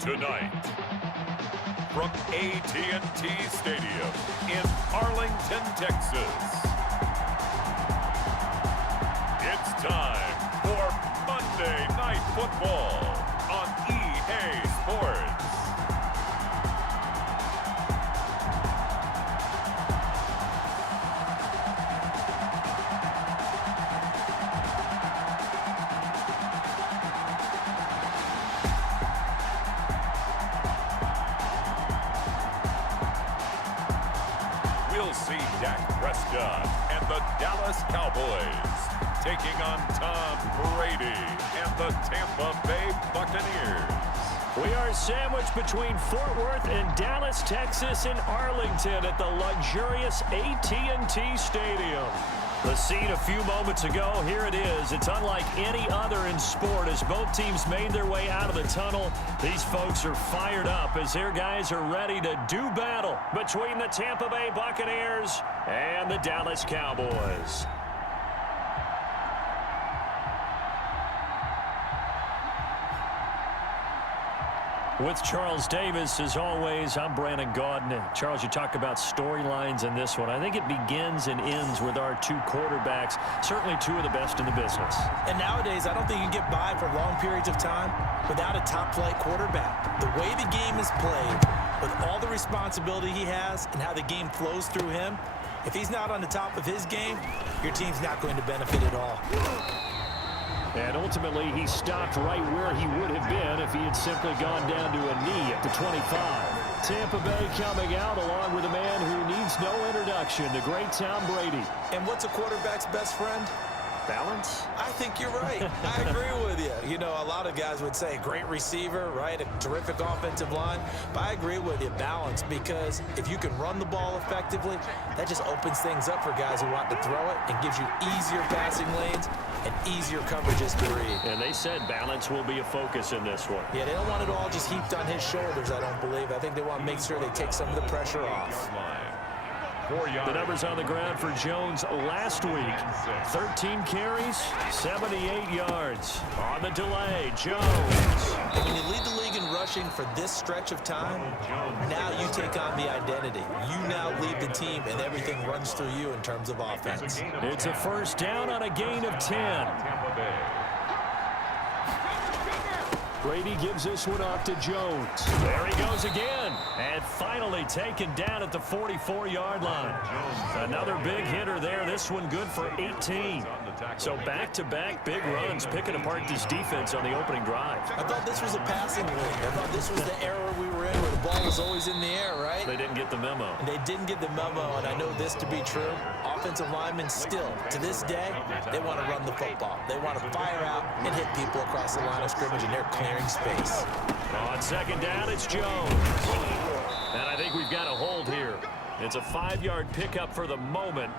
Tonight, from AT&T Stadium in Arlington, Texas, it's time for Monday Night Football on EA Sports. We'll see Dak Prescott and the Dallas Cowboys taking on Tom Brady and the Tampa Bay Buccaneers. We are sandwiched between Fort Worth and Dallas, Texas, in Arlington at the luxurious AT&T Stadium. The scene a few moments ago, here it is. It's unlike any other in sport as both teams made their way out of the tunnel. These folks are fired up as their guys are ready to do battle between the Tampa Bay Buccaneers and the Dallas Cowboys. With Charles Davis, as always, I'm Brandon Gaudin. Charles, you talk about storylines in this one. I think it begins and ends with our two quarterbacks, certainly two of the best in the business. And nowadays, I don't think you can get by for long periods of time without a top-flight quarterback. The way the game is played, with all the responsibility he has and how the game flows through him, if he's not on the top of his game, your team's not going to benefit at all. And ultimately, he stopped right where he would have been if he had simply gone down to a knee at the 25. Tampa Bay coming out along with a man who needs no introduction, the great Tom Brady. And what's a quarterback's best friend? Balance? I think you're right. I agree with you. You know, a lot of guys would say great receiver, right? A terrific offensive line. But I agree with you, balance, because if you can run the ball effectively, that just opens things up for guys who want to throw it and gives you easier passing lanes and easier coverages to read. And they said balance will be a focus in this one. Yeah, they don't want it all just heaped on his shoulders, I don't believe. I think they want to make sure they take some of the pressure off. The numbers on the ground for Jones last week. 13 carries, 78 yards. On the delay, Jones. And when you lead the league in rushing for this stretch of time, now you take on the identity. You now lead the team, and everything runs through you in terms of offense. It's a first down on a gain of 10. Brady gives this one off to Jones. There he goes again. And finally taken down at the 44-yard line. Another big hitter there. This one good for 18. So back-to-back big runs picking apart this defense on the opening drive. I thought this was a passing league. I thought this was the era we were in where the ball was always in the air, right? They didn't get the memo. And they didn't get the memo, and I know this to be true. Offensive linemen still, to this day, they want to run the football. They want to fire out and hit people across the line of scrimmage, and they're clearing space. On second down, it's Jones. And I think we've got a hold here. It's a 5-yard pickup for the moment.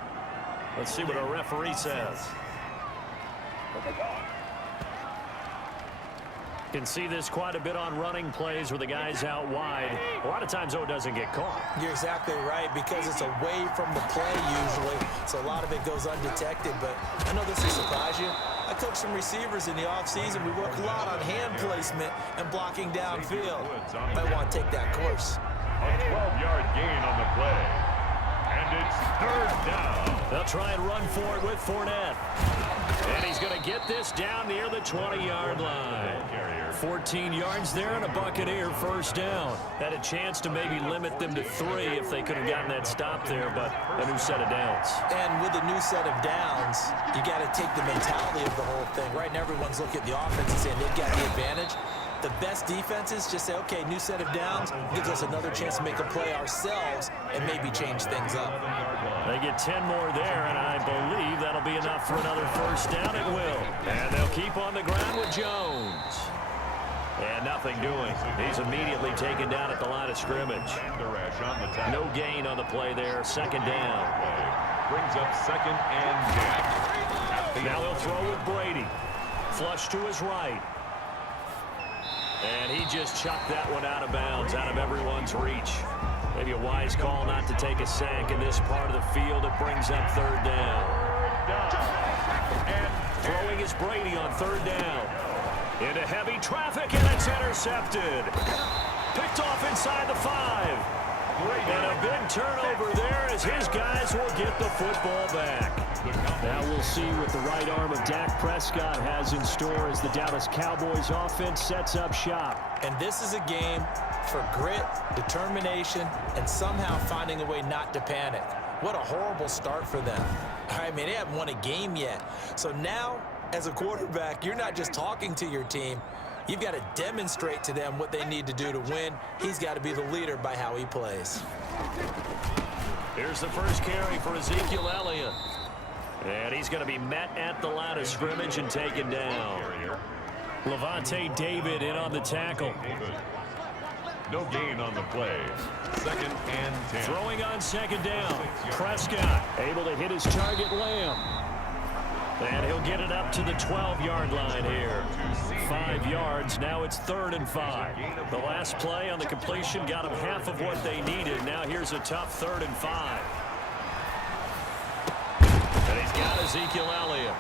Let's see what our referee says. Can see this quite a bit on running plays where the guy's out wide. A lot of times, though, it doesn't get caught. You're exactly right, because it's away from the play usually, so a lot of it goes undetected. But I know this will surprise you. I coach some receivers in the offseason. We work a lot on hand placement and blocking downfield. Might want to take that course. A 12-yard gain on the play. And it's third down. They'll try and run for it with Fournette. And he's going to get this down near the 20-yard line. 14 yards there and a Buccaneer first down. Had a chance to maybe limit them to 3 if they could have gotten that stop there, but a new set of downs. And with a new set of downs, you got to take the mentality of the whole thing. Right now, everyone's looking at the offense and saying they've got the advantage. The best defenses just say, okay, new set of downs, gives us another chance to make a play ourselves and maybe change things up. They get 10 more there, and I believe that'll be enough for another first down. It will. And they'll keep on the ground with Jones. And nothing doing. He's immediately taken down at the line of scrimmage. No gain on the play there. Second down. Brings up second and 10. Now they'll throw with Brady. Flush to his right. And he just chucked that one out of bounds, out of everyone's reach. Maybe a wise call not to take a sack in this part of the field. It brings up third down. And throwing is Brady on third down. Into heavy traffic, and it's intercepted. Picked off inside the 5. And a big turnover there as his guys will get the football back. Now we'll see what the right arm of Dak Prescott has in store as the Dallas Cowboys offense sets up shop. And this is a game for grit, determination, and somehow finding a way not to panic. What a horrible start for them. I mean, they haven't won a game yet. So now, as a quarterback, you're not just talking to your team. You've got to demonstrate to them what they need to do to win. He's got to be the leader by how he plays. Here's the first carry for Ezekiel Elliott. And he's going to be met at the line of scrimmage and taken down. Levante David in on the tackle. No gain on the play. 2nd and 10. Throwing on 2nd down. Prescott able to hit his target, Lamb. And he'll get it up to the 12-yard line here. 5 yards. Now it's 3rd and 5. The last play on the completion got them half of what they needed. Now here's a tough 3rd and 5. And he's got Ezekiel Elliott.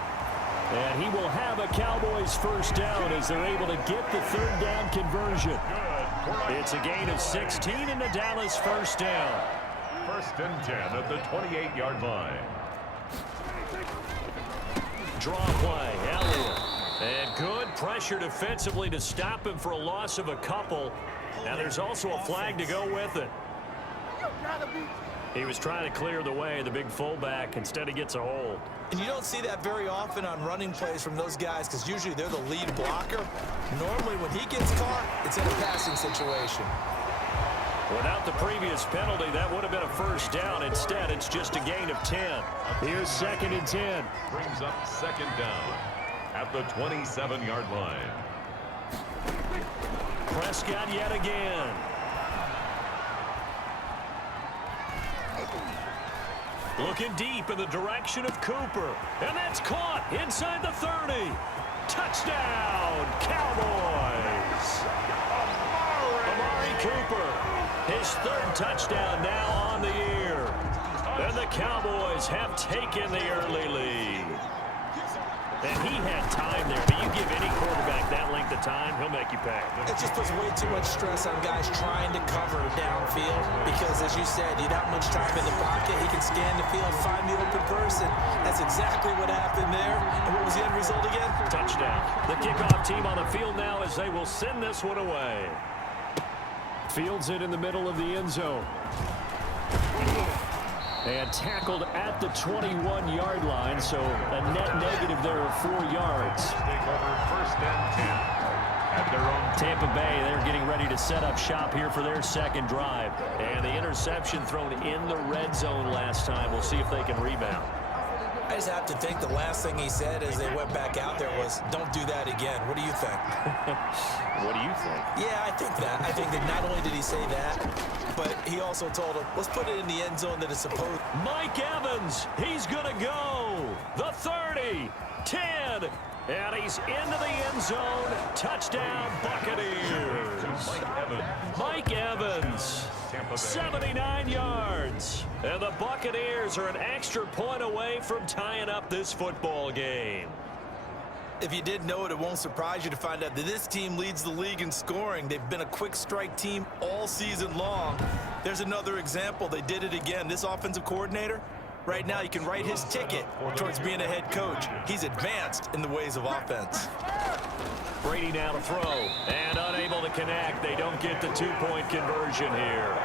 And he will have a Cowboys first down as they're able to get the 3rd down conversion. It's a gain of 16 and a Dallas first down. 1st and 10 at the 28-yard line. Draw play, Elliott. And good pressure defensively to stop him for a loss of a couple. Now there's also a flag to go with it. He was trying to clear the way, the big fullback. Instead he gets a hold. And you don't see that very often on running plays from those guys because usually they're the lead blocker. Normally when he gets caught, it's in a passing situation. Without the previous penalty, that would have been a first down. Instead, it's just a gain of 10. Here's 2nd and 10. Brings up 2nd down at the 27-yard line. Prescott yet again. Looking deep in the direction of Cooper. And that's caught inside the 30. Touchdown, Cowboys. Amari Cooper. His 3rd touchdown now on the year. And the Cowboys have taken the early lead. And he had time there. But you give any quarterback that length of time, he'll make you pay. It just puts way too much stress on guys trying to cover downfield because, as you said, you don't have much time in the pocket. He can scan the field, find the open person. That's exactly what happened there. And what was the end result again? Touchdown. The kickoff team on the field now as they will send this one away. Fields it in the middle of the end zone. And tackled at the 21-yard line, so a net negative there of 4 yards. Take over 1st and 10 at their own. Tampa Bay, they're getting ready to set up shop here for their 2nd drive. And the interception thrown in the red zone last time. We'll see if they can rebound. I just have to think the last thing he said as they went back out there was, don't do that again. What do you think? What do you think? Yeah, I think that. I think that not only did he say that, but he also told him, let's put it in the end zone that it's supposed. Mike Evans, he's going to go. The 30, 10, and he's into the end zone. Touchdown, Buccaneers. Mike Evans. 79 yards. And the Buccaneers are an extra point away from tying up this football game. If you didn't know it, it won't surprise you to find out that this team leads the league in scoring. They've been a quick strike team all season long. There's another example. They did it again. This offensive coordinator, right now you can write his ticket towards being a head coach. He's advanced in the ways of offense. Brady now to throw, and unable to connect. They don't get the 2-point conversion here.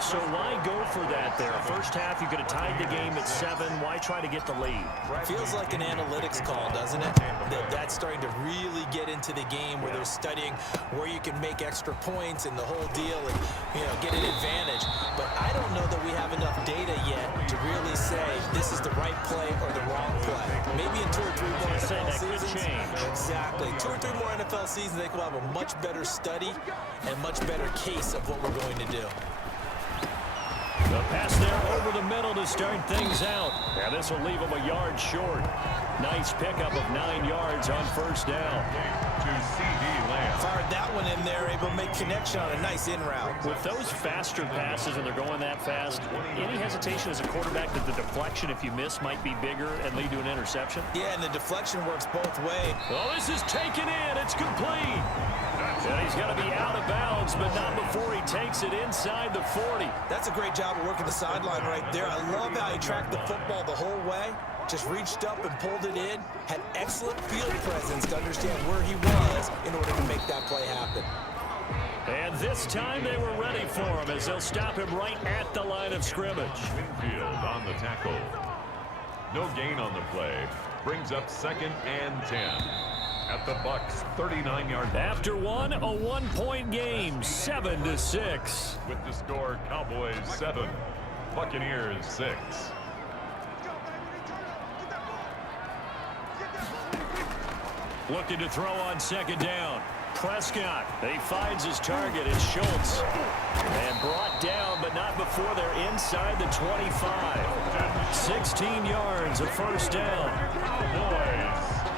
So why go for that there? First half, you could have tied the game at 7. Why try to get the lead? Feels like an analytics call, doesn't it? That's starting to really get into the game where they're studying where you can make extra points and the whole deal and, get an advantage. But I don't know that we have enough data yet to really say this is the right play or the wrong play. Maybe in 2 or 3 more NFL seasons. Exactly. 2 or 3 more NFL seasons, they will have a much better study and much better case of what we're going to do. The pass there over the middle to start things out. And this will leave him a yard short. Nice pickup of 9 yards on first down. To CD Lamb. Fired that one in there, able to make connection on a nice in route. With those faster passes and they're going that fast, any hesitation as a quarterback that the deflection, if you miss, might be bigger and lead to an interception? Yeah, and the deflection works both ways. Well, this is taken in. It's complete. And he's going to be out of bounds, but not before he takes it inside the 40. That's a great job of working the sideline right there. I love how he tracked the football the whole way. Just reached up and pulled it in. Had excellent field presence to understand where he was in order to make that play happen. And this time they were ready for him as they'll stop him right at the line of scrimmage. Winfield on the tackle. No gain on the play. Brings up 2nd and 10. At the Bucs 39-yard line. After one, a 1-point game, 7-6. With the score, Cowboys 7, Buccaneers 6. Looking to throw on 2nd down. Prescott, he finds his target. It's Schultz. And brought down, but not before they're inside the 25. 16 yards, a first down.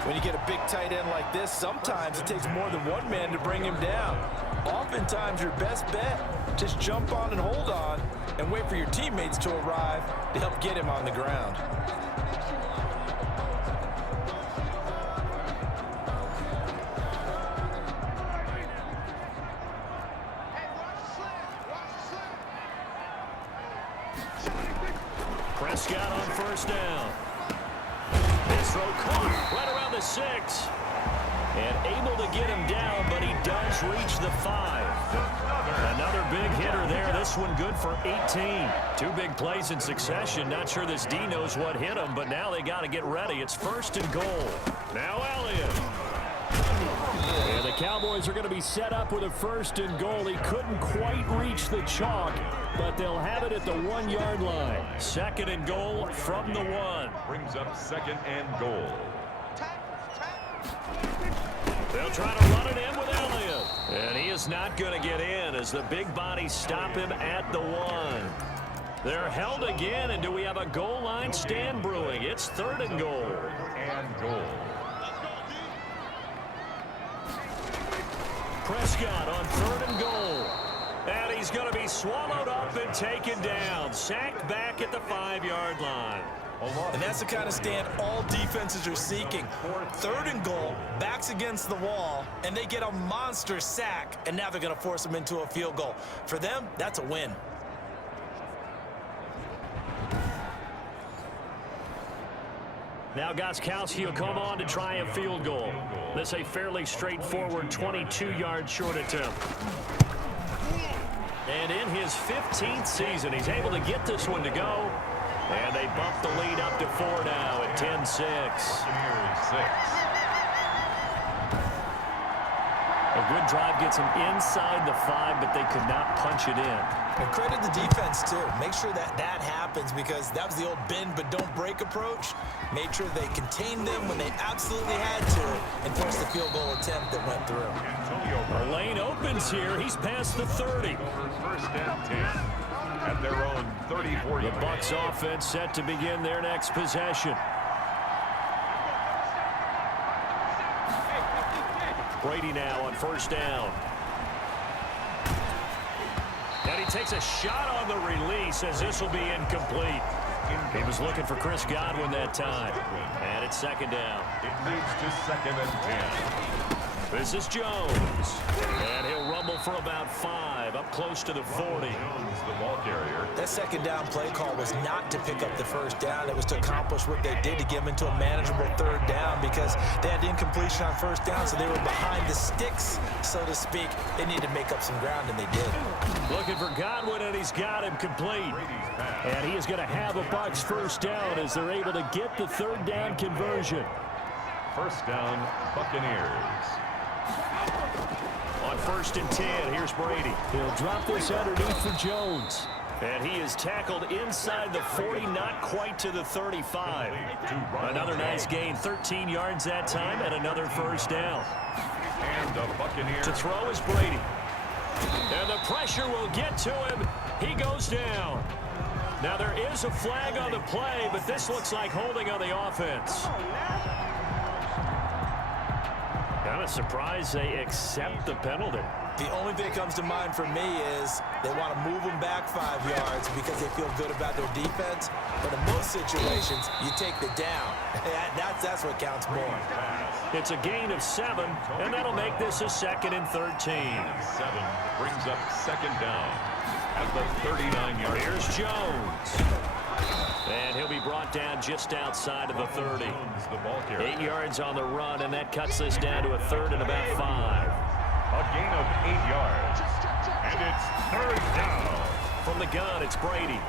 When you get a big tight end like this, sometimes it takes more than one man to bring him down. Oftentimes, your best bet, just jump on and hold on and wait for your teammates to arrive to help get him on the ground. Prescott on first down. His throw caught right around the 6. And able to get him down, but he does reach the 5. Another big hitter there. This one good for 18. 2 big plays in succession. Not sure this D knows what hit him, but now they got to get ready. It's 1st and goal. Now Elliott. And the Cowboys are going to be set up with a 1st and goal. He couldn't quite reach the chalk, but they'll have it at the 1-yard line. 2nd and goal from the 1. Brings up 2nd and goal. They'll try to run it in with Elliott. And he is not going to get in as the big bodies stop him at the 1. They're held again, and do we have a goal line stand brewing? It's 3rd and goal. And goal. Prescott on 3rd and goal. And he's going to be swallowed up and taken down. Sacked back at the 5-yard line. And that's the kind of stand all defenses are seeking. 3rd and goal, backs against the wall, and they get a monster sack, and now they're going to force them into a field goal. For them, that's a win. Now Gostkowski will come on to try a field goal. This a fairly straightforward 22-yard short attempt. And in his 15th season, he's able to get this one to go. And they bump the lead up to 4 now at 10-6. A good drive gets them inside the 5, but they could not punch it in. And credit the defense, too. Make sure that that happens because that was the old bend but don't break approach. Made sure they contained them when they absolutely had to and forced the field goal attempt that went through. The lane opens here. He's past the 30. 1st and 10 at their own 34. The Bucs offense set to begin their next possession. Brady now on 1st down. And he takes a shot on the release as this will be incomplete. He was looking for Chris Godwin that time. And it's 2nd down. It moves to 2nd and 10. This is Jones. And he'll rumble for about 5, up close to the 40. Jones, the ball carrier. That 2nd down play call was not to pick up the 1st down. It was to accomplish what they did to get them into a manageable 3rd down because they had incompletion on 1st down, so they were behind the sticks, so to speak. They needed to make up some ground, and they did. Looking for Godwin, and he's got him complete. And he is going to have a Bucs 1st down as they're able to get the 3rd down conversion. 1st down, Buccaneers. On 1st and 10, here's Brady. He'll drop this underneath for Jones. And he is tackled inside the 40, not quite to the 35. Another nice gain, 13 yards that time, and another 1st down. And the Buccaneers. To throw is Brady. And the pressure will get to him. He goes down. Now there is a flag on the play, but this looks like holding on the offense. Kind of surprised they accept the penalty. The only thing that comes to mind for me is they want to move them back 5 yards because they feel good about their defense. But in most situations, you take the down. That's what counts more. It's a gain of 7, and that'll make this a 2nd and 13. 7 brings up 2nd down at the 39-yard. Here's Jones. And he'll be brought down just outside of the 30. 8 yards on the run, and that cuts this down to a 3rd and about 5. A gain of 8 yards. And it's 3rd down. From the gun, it's Brady.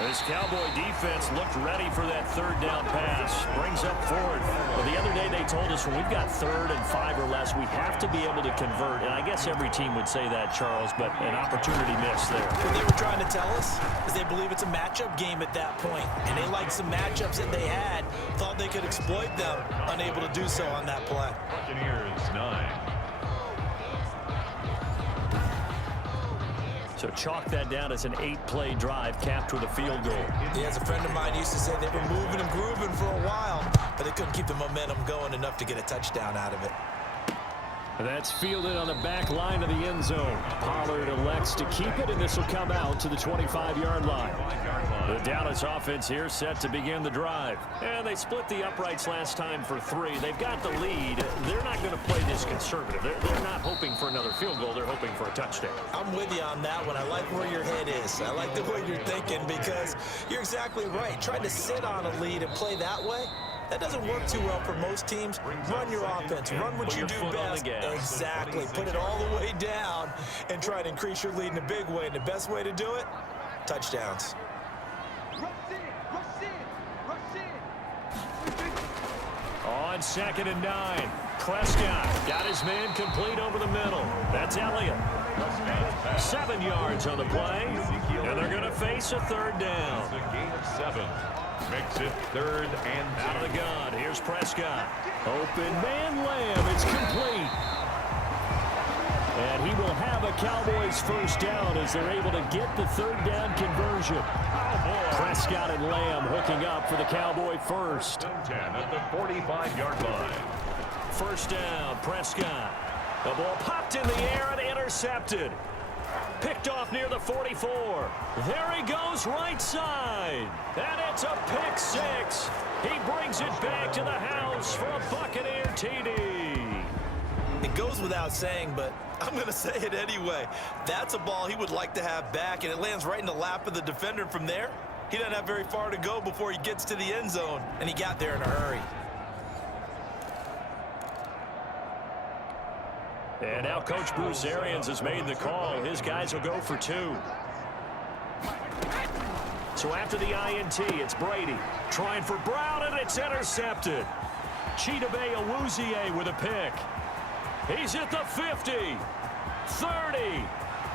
This Cowboy defense looked ready for that 3rd down pass. Brings up 4th. Well, the other day they told us when we've got 3rd and 5 or less, we have to be able to convert. And I guess every team would say that, Charles, but an opportunity missed there. What they were trying to tell us is they believe it's a matchup game at that point. And they liked some matchups that they had, thought they could exploit them, unable to do so on that play. Buccaneers 9. So chalk that down as an 8-play drive capped with a field goal. Yeah, as a friend of mine used to say, they were moving and grooving for a while, but they couldn't keep the momentum going enough to get a touchdown out of it. That's fielded on the back line of the end zone. Pollard elects to keep it, and this will come out to the 25-yard line. The Dallas offense here set to begin the drive. And they split the uprights last time for 3. They've got the lead. They're not going to play this conservative. They're not hoping for another field goal. They're hoping for a touchdown. I'm with you on that one. I like where your head is. I like the way you're thinking because you're exactly right. Trying to sit on a lead and play that way, that doesn't work too well for most teams. Run your offense. Run what you do best. Exactly. Put it all the way down and try to increase your lead in a big way. And the best way to do it, touchdowns. On 2nd and 9. Prescott got his man complete over the middle. That's Elliott. 7 yards on the play. And they're going to face a 3rd down. It's a gain of 7. Makes it 3rd and 2. Out of the gun, here's Prescott. Open man, Lamb, it's complete. And he will have a Cowboys 1st down as they're able to get the 3rd down conversion. Prescott and Lamb hooking up for the Cowboy 1st. 10 at the 45-yard line. 1st down, Prescott. The ball popped in the air and intercepted. Picked off near the 44. There he goes right side. And it's a pick 6. He brings it back to the house for a Buccaneer TD. It goes without saying, but I'm going to say it anyway. That's a ball he would like to have back, and it lands right in the lap of the defender. From there, he doesn't have very far to go before he gets to the end zone, and he got there in a hurry. And now Coach Bruce Arians has made the call. His guys will go for 2. So after the INT, it's Brady trying for Brown, and it's intercepted. Chidobe Awuzie with a pick. He's at the 50, 30,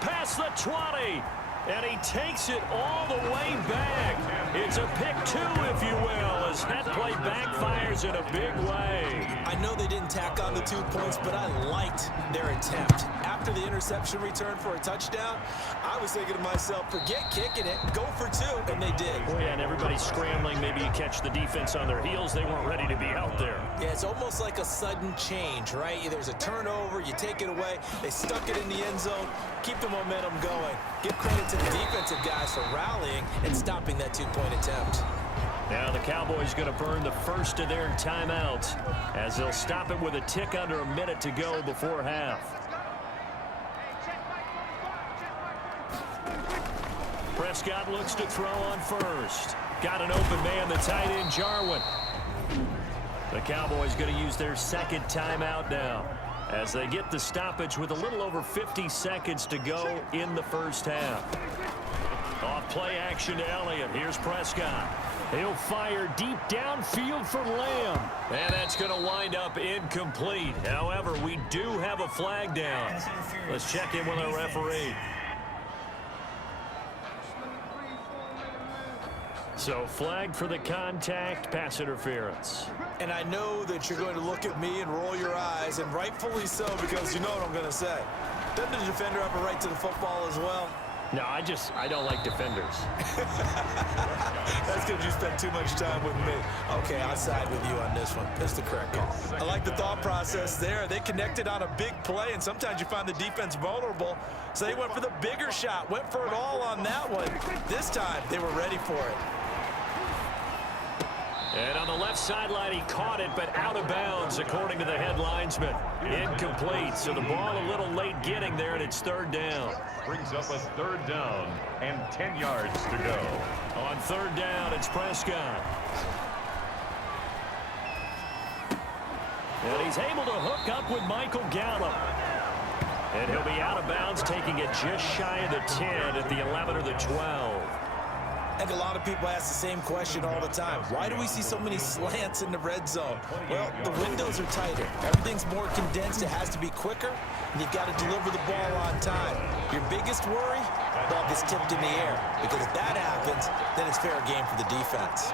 past the 20, and he takes it all the way back. It's a pick 2, if you will, as that play backfires in a big way. I know they didn't tack on the 2 points, but I liked their attempt. After the interception return for a touchdown, I was thinking to myself, forget kicking it, go for 2, and they did. Oh, yeah, and everybody's scrambling. Maybe you catch the defense on their heels. They weren't ready to be out there. Yeah, it's almost like a sudden change, right? There's a turnover, you take it away, they stuck it in the end zone, keep the momentum going. Give credit to the defensive guys for rallying and stopping that 2-point attempt. Now the Cowboys going to burn the first of their timeouts as they'll stop it with a tick under a minute to go before half. Prescott looks to throw on first. Got an open man, the tight end Jarwin. The Cowboys going to use their 2nd timeout now as they get the stoppage with a little over 50 seconds to go in the first half. Off play action to Elliott. Here's Prescott. He'll fire deep downfield for Lamb. And that's going to wind up incomplete. However, we do have a flag down. Let's check in with our referee. So flag for the contact, pass interference. And I know that you're going to look at me and roll your eyes, and rightfully so, because you know what I'm going to say. Doesn't the defender have a right to the football as well? No, I don't like defenders. That's because you spent too much time with me. Okay, I'll side with you on this one. That's the correct call. I like the thought process there. They connected on a big play, and sometimes you find the defense vulnerable. So they went for the bigger shot, went for it all on that one. This time, they were ready for it. And on the left sideline, he caught it, but out of bounds, according to the head linesman. Incomplete, so the ball a little late getting there, and it's third down. Brings up a third down and 10 yards to go. On third down, it's Prescott. And he's able to hook up with Michael Gallup. And he'll be out of bounds, taking it just shy of the 10 at the 11 or the 12. I think a lot of people ask the same question all the time. Why do we see so many slants in the red zone? Well, the windows are tighter. Everything's more condensed. It has to be quicker, and you've got to deliver the ball on time. Your biggest worry? Ball gets tipped in the air, because if that happens, then it's fair game for the defense.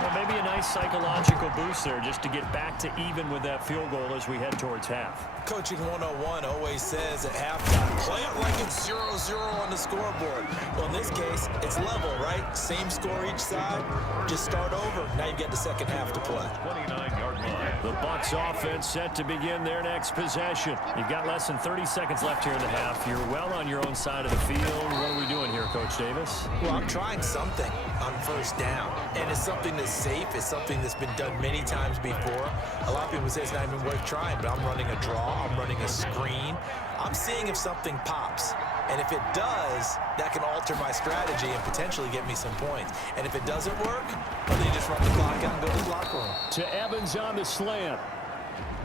Well, maybe a nice psychological boost there just to get back to even with that field goal as we head towards half. Coaching 101 always says at halftime, play it like it's 0-0 on the scoreboard. Well, in this case, it's level, right? Same score each side. Just start over. Now you get the second half to play. 29-yard line. The Bucs offense set to begin their next possession. You've got less than 30 seconds left here in the half. You're well on your own side of the field. What are we doing here, Coach Davis? Well, I'm trying something on first down, and it's something that's safe. It's something that's been done many times before. A lot of people say it's not even worth trying, but I'm running a draw. I'm running a screen. I'm seeing if something pops. And if it does, that can alter my strategy and potentially get me some points. And if it doesn't work, well, then you just run the clock out and go to the locker room. To Evans on the slant.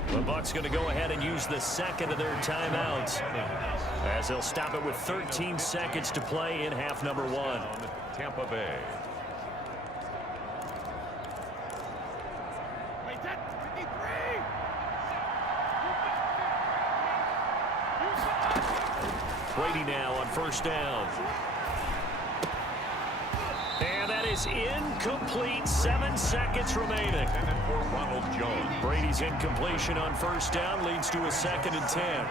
The Bucs going to go ahead and use the second of their timeouts, as they'll stop it with 13 seconds to play in half number one. Tampa Bay. Brady now on first down. And that is incomplete. 7 seconds remaining. For Ronald Jones. Brady's incompletion on first down leads to a 2nd and 10.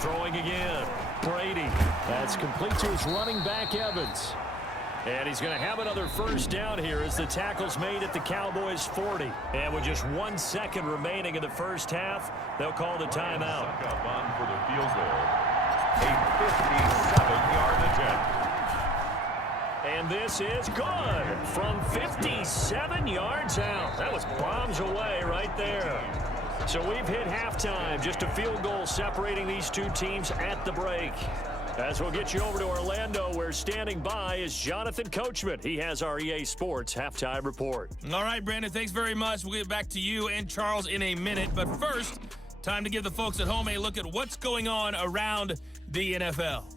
Throwing again. Brady. That's complete to his running back, Evans. And he's going to have another first down here as the tackle's made at the Cowboys 40. And with just 1 second remaining in the first half, they'll call the timeout. Up on for the field goal. A 57-yard attempt. And this is good from 57 yards out. That was bombs away right there. So we've hit halftime. Just a field goal separating these two teams at the break. As we'll get you over to Orlando, where standing by is Jonathan Coachman. He has our EA Sports halftime report. All right, Brandon, thanks very much. We'll get back to you and Charles in a minute. But first, time to give the folks at home a look at what's going on around the NFL.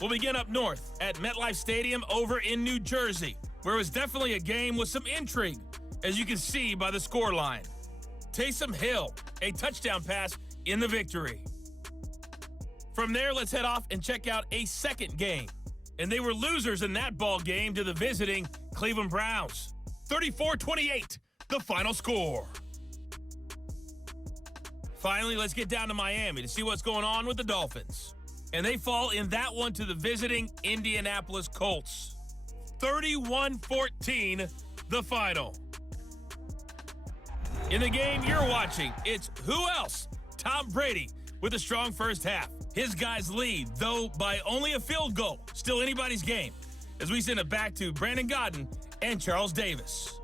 We'll begin up north at MetLife Stadium over in New Jersey, where it was definitely a game with some intrigue, as you can see by the scoreline. Taysom Hill, a touchdown pass in the victory. From there, let's head off and check out a second game. And they were losers in that ball game to the visiting Cleveland Browns. 34-28, the final score. Finally, let's get down to Miami to see what's going on with the Dolphins. And they fall in that one to the visiting Indianapolis Colts. 31-14, the final. In the game you're watching, it's who else? Tom Brady with a strong first half. His guys lead, though by only a field goal. Still anybody's game, as we send it back to Brandon Godden and Charles Davis.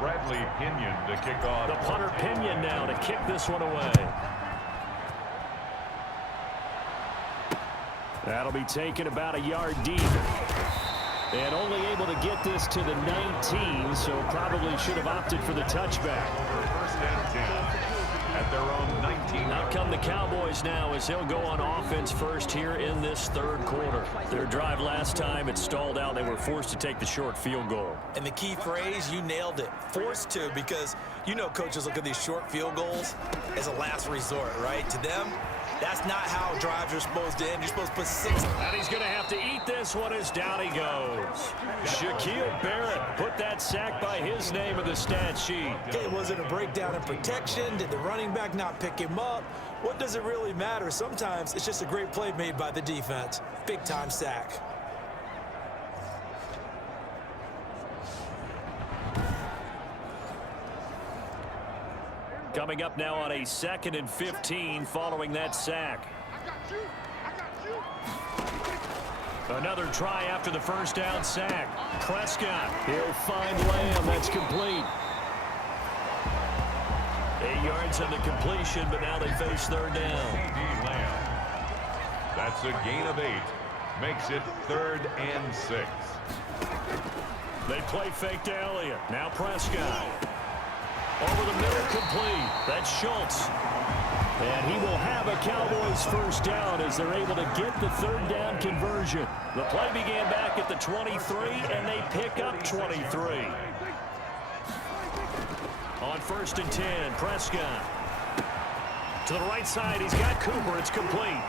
Bradley Pinion to kick off. The punter Pinion now to kick this one away. That'll be taken about a yard deep. And only able to get this to the 19, so probably should have opted for the touchback. First and 10 at their own 19. Out come the Cowboys now as they'll go on offense first here in this third quarter. Their drive last time, it stalled out. They were forced to take the short field goal. And the key phrase, you nailed it, forced to, because you know coaches look at these short field goals as a last resort, right? To them, That's not how drives are supposed to end. You're supposed to put 6. And he's going to have to eat this one as down he goes. Shaquille Barrett put that sack by his name in the stat sheet. Okay, was it a breakdown in protection? Did the running back not pick him up? What does it really matter? Sometimes it's just a great play made by the defense. Big-time sack. Coming up now on a 2nd and 15 following that sack. Another try after the first down sack. Prescott, he'll find Lamb. That's complete. 8 yards on the completion, but now they face 3rd down. Lamb. That's a gain of 8. Makes it 3rd and 6. They play fake to Elliott. Now Prescott. Over the middle, complete. That's Schultz. And he will have a Cowboys first down as they're able to get the 3rd down conversion. The play began back at the 23, and they pick up 23. On 1st and 10, Prescott. To the right side, he's got Cooper. It's complete.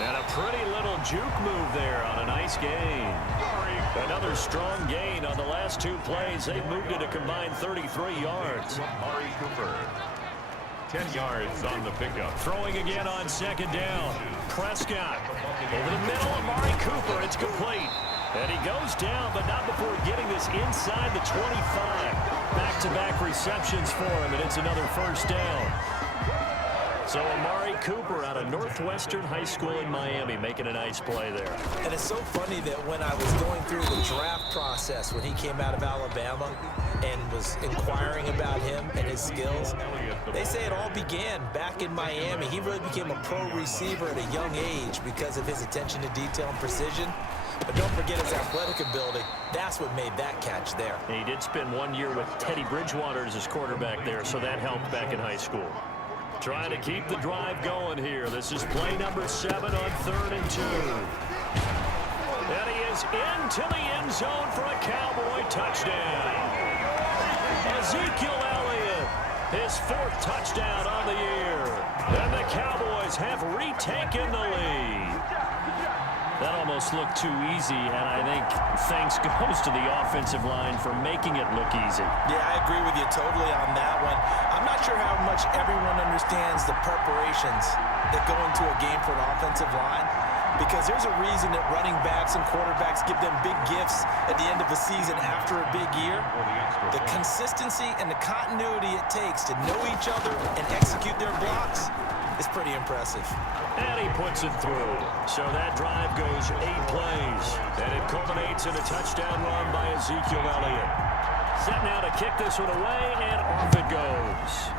And a pretty little juke move there on a nice gain. Another strong gain on the last 2 plays. They've moved it a combined 33 yards. Amari Cooper. 10 yards on the pickup. Throwing again on 2nd down. Prescott. Over the middle, Amari Cooper. It's complete. And he goes down, but not before getting this inside the 25. Back-to-back receptions for him, and it's another first down. So Amari Cooper out of Northwestern High School in Miami making a nice play there. And it's so funny that when I was going through the draft process when he came out of Alabama and was inquiring about him and his skills, they say it all began back in Miami. He really became a pro receiver at a young age because of his attention to detail and precision. But don't forget his athletic ability. That's what made that catch there. He did spend 1 year with Teddy Bridgewater as his quarterback there, so that helped back in high school. Trying to keep the drive going here. This is play number 7 on 3rd and 2. And he is into the end zone for a Cowboy touchdown. Ezekiel Elliott, his 4th touchdown on the year. And the Cowboys have retaken the lead. That almost looked too easy, and I think thanks goes to the offensive line for making it look easy. Yeah, I agree with you totally on that one. I'm not sure how much everyone understands the preparations that go into a game for an offensive line, because there's a reason that running backs and quarterbacks give them big gifts at the end of a season after a big year. The consistency and the continuity it takes to know each other and execute their blocks is pretty impressive. And he puts it through. So that drive goes 8 plays. And it culminates in a touchdown run by Ezekiel Elliott. Set now to kick this one away, and off it goes.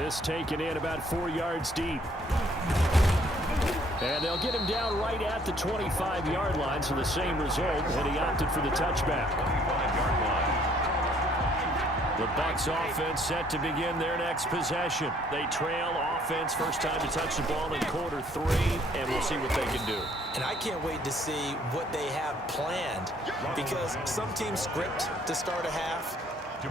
This taken in about 4 yards deep. And they'll get him down right at the 25-yard line, so the same result, and he opted for the touchback. 25-yard line. The Bucs offense set to begin their next possession. They trail offense, first time to touch the ball in quarter 3, and we'll see what they can do. And I can't wait to see what they have planned, because some teams script to start a half.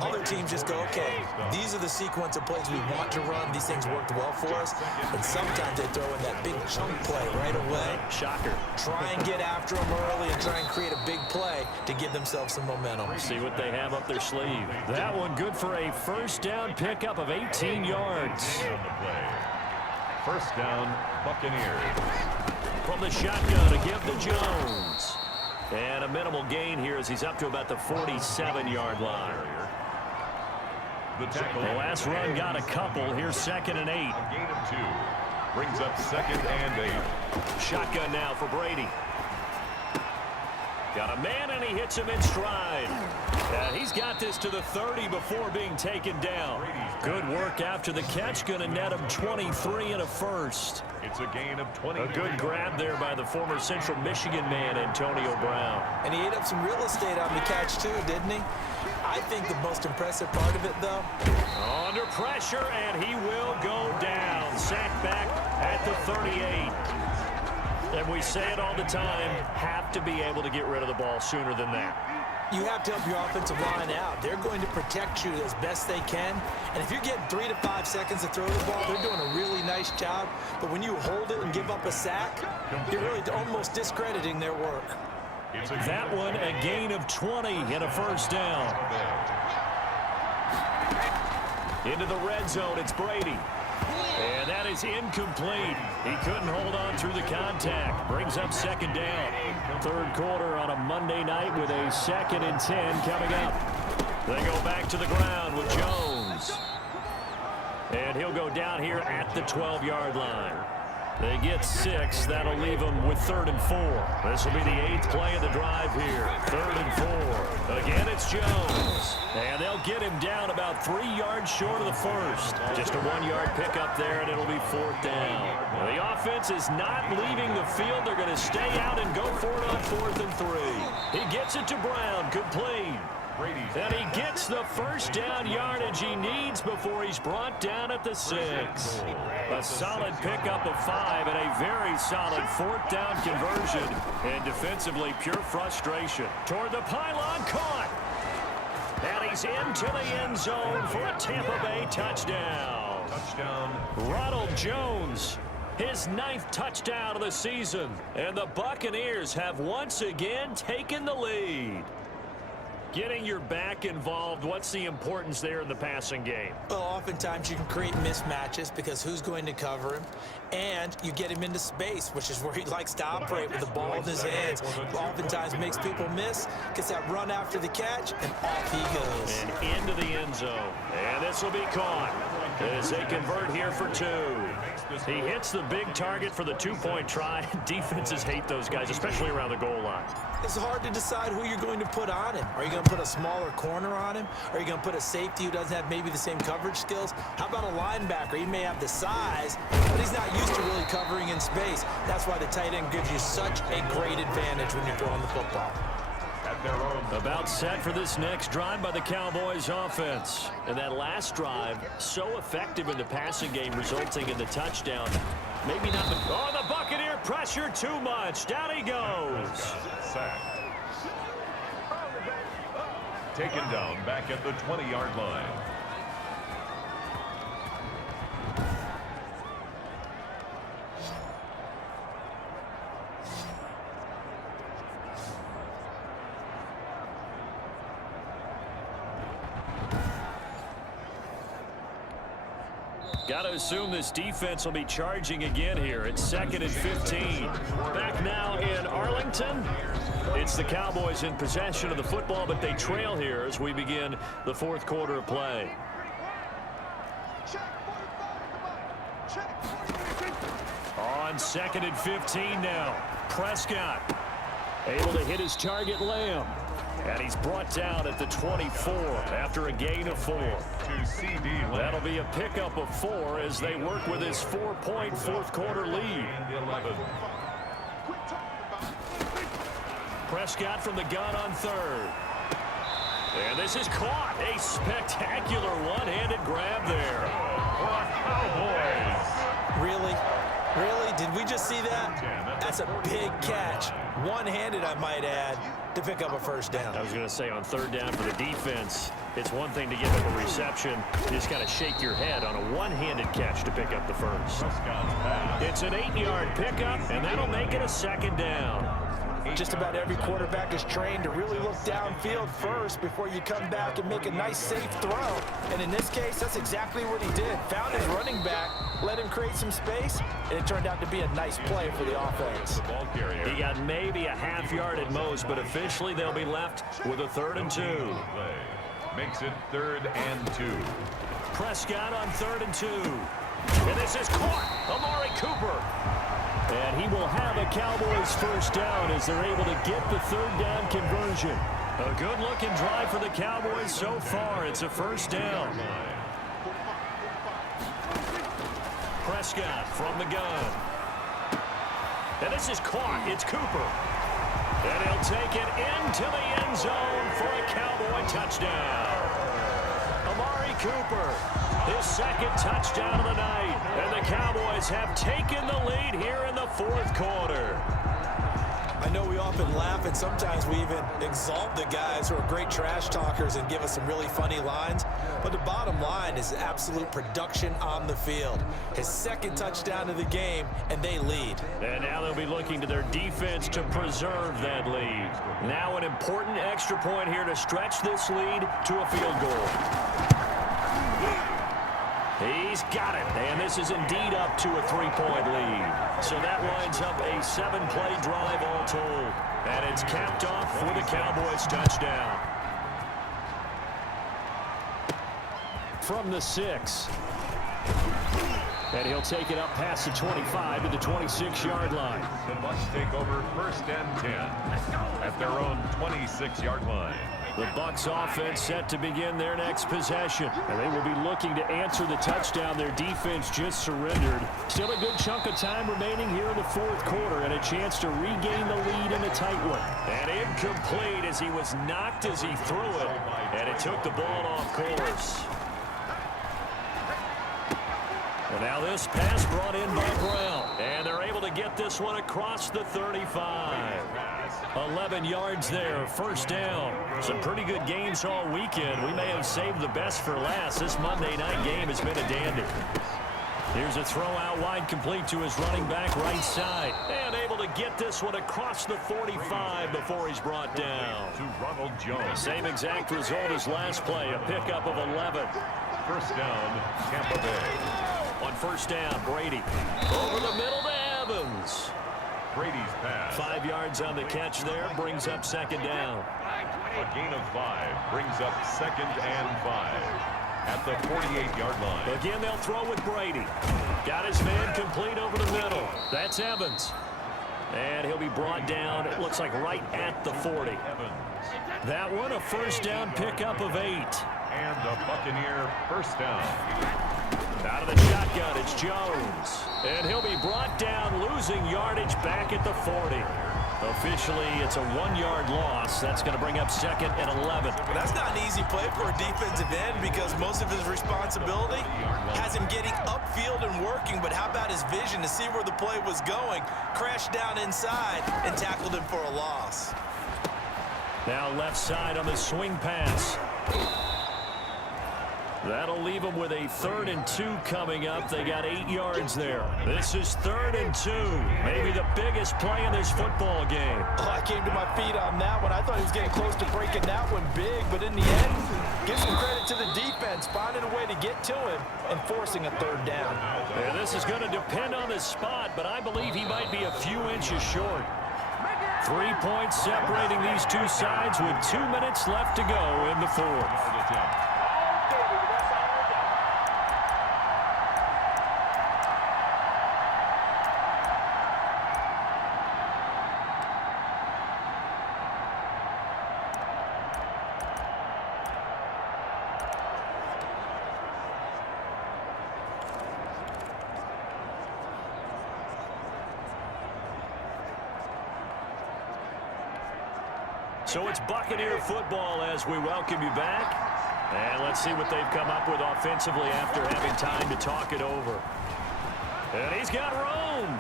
Other teams just go, okay, these are the sequence of plays we want to run. These things worked well for us. And sometimes they throw in that big chunk play right away. Shocker. Try and get after them early and try and create a big play to give themselves some momentum. See what they have up their sleeve. That one good for a first down pickup of 18 yards. On the play. First down, Buccaneers. From the shotgun to give to Jones. And a minimal gain here as he's up to about the 47-yard line. The tackle. The last run got a couple. Here's 2nd and 8. A gain of 2. Brings up 2nd and 8. Shotgun now for Brady. Got a man, and he hits him in stride. And he's got this to the 30 before being taken down. Good work after the catch. Going to net him 23 and a first. It's a gain of 20. A good grab there by the former Central Michigan man, Antonio Brown. And he ate up some real estate on the catch, too, didn't he? I think the most impressive part of it, though. Under pressure, and he will go down. Sacked back at the 38. And we say it all the time, have to be able to get rid of the ball sooner than that. You have to help your offensive line out. They're going to protect you as best they can. And if you're getting 3 to 5 seconds to throw the ball. They're doing a really nice job. But when you hold it and give up a sack, you're really almost discrediting their work. That one, a gain of 20 and a first down. Into the red zone, it's Brady. And that is incomplete. He couldn't hold on through the contact. Brings up second down. Third quarter on a Monday night with a 2nd and 10 coming up. They go back to the ground with Jones. And he'll go down here at the 12-yard line. They get 6. That'll leave them with 3rd and 4. This will be the 8th play of the drive here. 3rd and 4. Again, it's Jones. And they'll get him down about 3 yards short of the first. Just a 1-yard pickup there, and it'll be 4th down. The offense is not leaving the field. They're going to stay out and go for it on 4th and 3. He gets it to Brown. Complete. And he gets the first down yardage he needs before he's brought down at the 6. A solid pickup of 5 and a very solid 4th down conversion. And defensively, pure frustration. Toward the pylon, caught. And he's into the end zone for a Tampa Bay touchdown. Ronald Jones, his 9th touchdown of the season. And the Buccaneers have once again taken the lead. Getting your back involved, what's the importance there in the passing game? Well, oftentimes you can create mismatches because who's going to cover him? And you get him into space, which is where he likes to operate with the ball in his hands. Oftentimes makes people miss, gets that run after the catch, and off he goes. And into the end zone. And this will be caught as they convert here for 2. He hits the big target for the 2-point try. Defenses hate those guys, especially around the goal line. It's hard to decide who you're going to put on him. Are you going to put a smaller corner on him? Are you going to put a safety who doesn't have maybe the same coverage skills? How about a linebacker? He may have the size, but he's not used to really covering in space. That's why the tight end gives you such a great advantage when you're throwing the football. About set for this next drive by the Cowboys offense. And that last drive, so effective in the passing game, resulting in the touchdown. Maybe not the... Oh, the Buccaneer pressure too much. Down he goes. Sack. Taken down back at the 20-yard line. Got to assume this defense will be charging again here. It's 2nd and 15. Back now in Arlington. It's the Cowboys in possession of the football, but they trail here as we begin the 4th quarter of play. On 2nd and 15 now. Prescott able to hit his target, Lamb. And he's brought down at the 24 after a gain of 4. That'll be a pickup of 4 as they work with his 4-point 4th quarter lead. Prescott from the gun on 3rd. And this is caught. A spectacular one-handed grab there. Cowboys. Really? Really? Did we just see that? That's a big catch. One-handed, I might add, to pick up a first down. I was going to say on 3rd down for the defense, it's one thing to give up a reception. You just got to shake your head on a one-handed catch to pick up the first. It's an 8-yard pickup, and that'll make it a 2nd down. Just about every quarterback is trained to really look downfield first before you come back and make a nice, safe throw. And in this case, that's exactly what he did. Found his running back, let him create some space, and it turned out to be a nice play for the offense. He got maybe a half yard at most, but officially they'll be left with a 3rd and 2. Makes it 3rd and 2. Prescott on 3rd and 2. And this is caught. Amari Cooper. And he will have a Cowboys first down as they're able to get the 3rd down conversion. A good-looking drive for the Cowboys so far. It's a first down. Prescott from the gun. And this is caught. It's Cooper. And he'll take it into the end zone for a Cowboy touchdown. Amari Cooper, his 2nd touchdown of the night. And the Cowboys have taken the lead here in the 4th quarter. I know we often laugh, and sometimes we even exalt the guys who are great trash talkers and give us some really funny lines. But the bottom line is absolute production on the field. His second touchdown of the game, and they lead. And now they'll be looking to their defense to preserve that lead. Now an important extra point here to stretch this lead to a field goal. He's got it, and this is indeed up to a 3-point lead. So that winds up a 7-play drive all told. And it's capped off with a Cowboys touchdown. From the 6. And he'll take it up past the 25 to the 26-yard line. The Bucs take over 1st and 10 at their own 26-yard line. The Bucs offense set to begin their next possession. And they will be looking to answer the touchdown their defense just surrendered. Still a good chunk of time remaining here in the 4th quarter and a chance to regain the lead in a tight one. And incomplete as he was knocked as he threw it. And it took the ball off course. Well, now this pass brought in by Brown. And they're able to get this one across the 35. 11 yards there, 1st down. Some pretty good games all weekend. We may have saved the best for last. This Monday night game has been a dandy. Here's a throw out wide, complete to his running back right side. And able to get this one across the 45 before he's brought down. To Ronald Jones. Same exact result as last play, a pickup of 11. 1st down, Tampa Bay. On 1st down, Brady. Over the middle to Evans. Brady's pass. 5 yards on the catch there, brings up 2nd down. A gain of 5 brings up 2nd and 5 at the 48-yard line. Again, they'll throw with Brady. Got his man complete over the middle. That's Evans. And he'll be brought down, it looks like right at the 40. That one, a 1st down pickup of 8. And a Buccaneer 1st down. Out of the shotgun, it's Jones. And he'll be brought down, losing yardage back at the 40. Officially, it's a 1-yard loss. That's going to bring up 2nd and 11. That's not an easy play for a defensive end because most of his responsibility has him getting upfield and working. But how about his vision to see where the play was going? Crashed down inside and tackled him for a loss. Now left side on the swing pass. That'll leave them with a 3rd and 2 coming up. They got 8 yards there. This is 3rd and 2. Maybe the biggest play in this football game. Oh, I came to my feet on that one. I thought he was getting close to breaking that one big, but in the end, give some credit to the defense, finding a way to get to him and forcing a 3rd down. Yeah, this is going to depend on the spot, but I believe he might be a few inches short. 3 points separating these two sides with 2 minutes left to go in the 4th. So it's Buccaneer football as we welcome you back. And let's see what they've come up with offensively after having time to talk it over. And he's got room.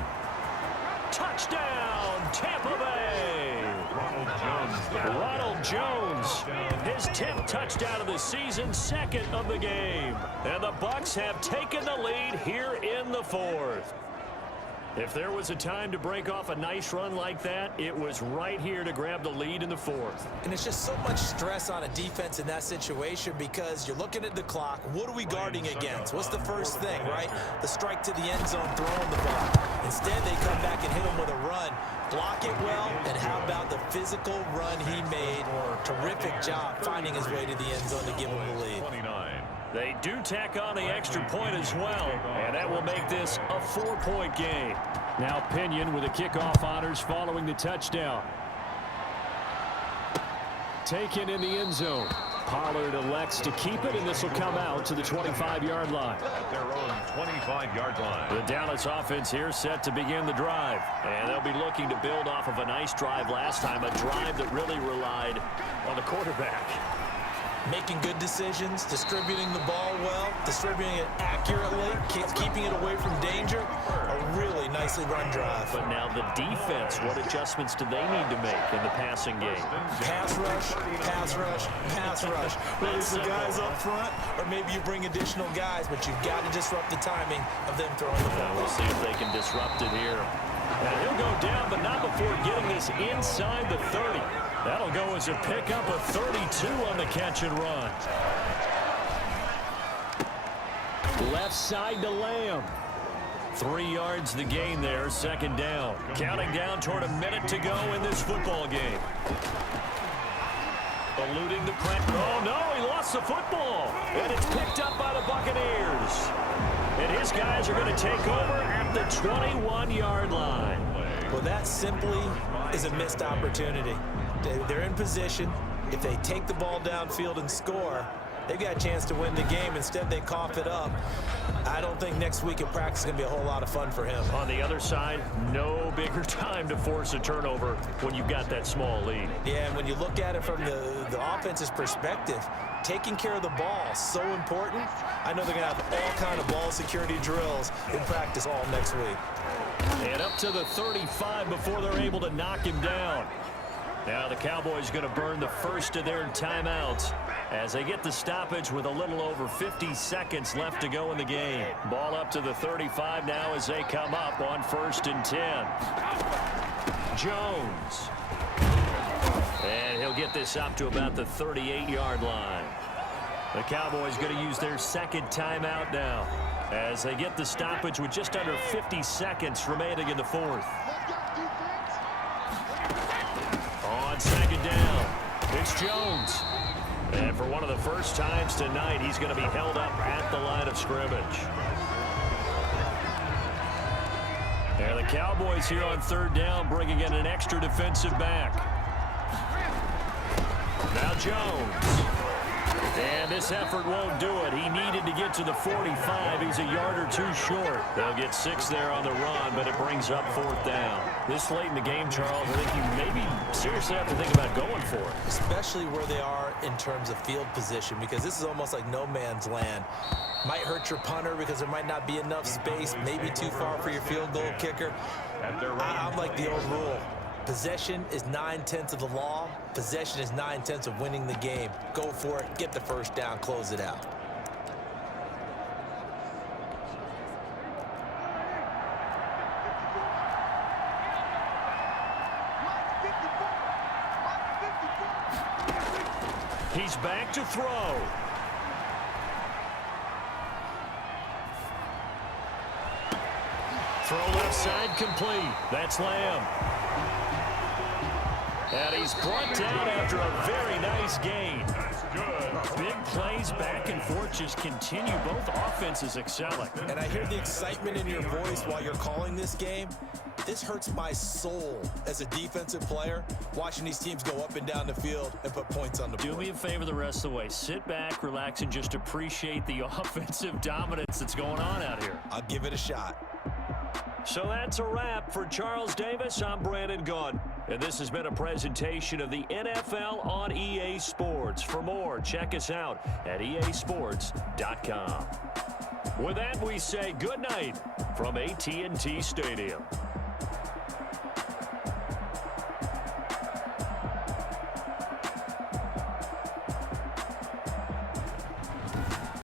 Touchdown, Tampa Bay. Ronald Jones, his 10th touchdown of the season, 2nd of the game. And the Bucs have taken the lead here in the 4th. If there was a time to break off a nice run like that, it was right here to grab the lead in the 4th. And it's just so much stress on a defense in that situation because you're looking at the clock. What are we guarding against? What's the first thing, right? The strike to the end zone, throwing the ball. Instead, they come back and hit him with a run. Block it well, and how about the physical run he made? Terrific job finding his way to the end zone to give him the lead. 29. They do tack on the extra point as well, and that will make this a 4-point game. Now Pinion with the kickoff honors following the touchdown. Taken in the end zone. Pollard elects to keep it, and this will come out to the 25-yard line. At their own 25-yard line. The Dallas offense here set to begin the drive. And they'll be looking to build off of a nice drive last time, a drive that really relied on the quarterback. Making good decisions, distributing the ball well, distributing it accurately, keeping it away from danger, a really nicely run drive. But now the defense, what adjustments do they need to make in the passing game? Pass rush, pass rush, pass rush. Whether it's the guys up front or maybe you bring additional guys, but you've got to disrupt the timing of them throwing the ball. We'll see if they can disrupt it here. And he'll go down, but not before getting this inside the 30. That'll go as a pickup of 32 on the catch and run. Left side to Lamb. 3 yards the gain there, second down. Counting down toward a minute to go in this football game. Eluding the press. Oh, no, he lost the football. And it's picked up by the Buccaneers. And his guys are going to take over at the 21-yard line. Well, that simply is a missed opportunity. They're in position. If they take the ball downfield and score, they've got a chance to win the game. Instead, they cough it up. I don't think next week in practice is going to be a whole lot of fun for him. On the other side, no bigger time to force a turnover when you've got that small lead. Yeah, and when you look at it from the offense's perspective, taking care of the ball is so important. I know they're going to have all kind of ball security drills in practice all next week. And up to the 35 before they're able to knock him down. Now the Cowboys going to burn the first of their timeouts as they get the stoppage with a little over 50 seconds left to go in the game. Ball up to the 35 now as they come up on 1st and 10. Jones. And he'll get this up to about the 38-yard line. The Cowboys going to use their second timeout now as they get the stoppage with just under 50 seconds remaining in the fourth. On second down, it's Jones. And for one of the first times tonight, he's going to be held up at the line of scrimmage. And the Cowboys here on 3rd down, bringing in an extra defensive back. Now Jones. And this effort won't do it. He needed to get to the 45. He's a yard or 2 short. They'll get 6 there on the run, but it brings up 4th down. This late in the game, Charles, I think you maybe seriously have to think about going for it. Especially where they are in terms of field position, because this is almost like no man's land. Might hurt your punter because there might not be enough space, maybe too far for your field goal kicker. I'm like the old rule. Possession is 9/10 of the law. Possession is 9/10 of winning the game. Go for it, get the first down, close it out. He's back to throw. Throw left side complete. That's Lamb. And he's brought down after a very nice gain. Big plays back and forth just continue. Both offenses excelling. And I hear the excitement in your voice while you're calling this game. This hurts my soul as a defensive player, watching these teams go up and down the field and put points on the board. Do me a favor the rest of the way. Sit back, relax, and just appreciate the offensive dominance that's going on out here. I'll give it a shot. So that's a wrap for Charles Davis. I'm Brandon Gunn. And this has been a presentation of the NFL on EA Sports. For more, check us out at easports.com. With that, we say good night from AT&T Stadium.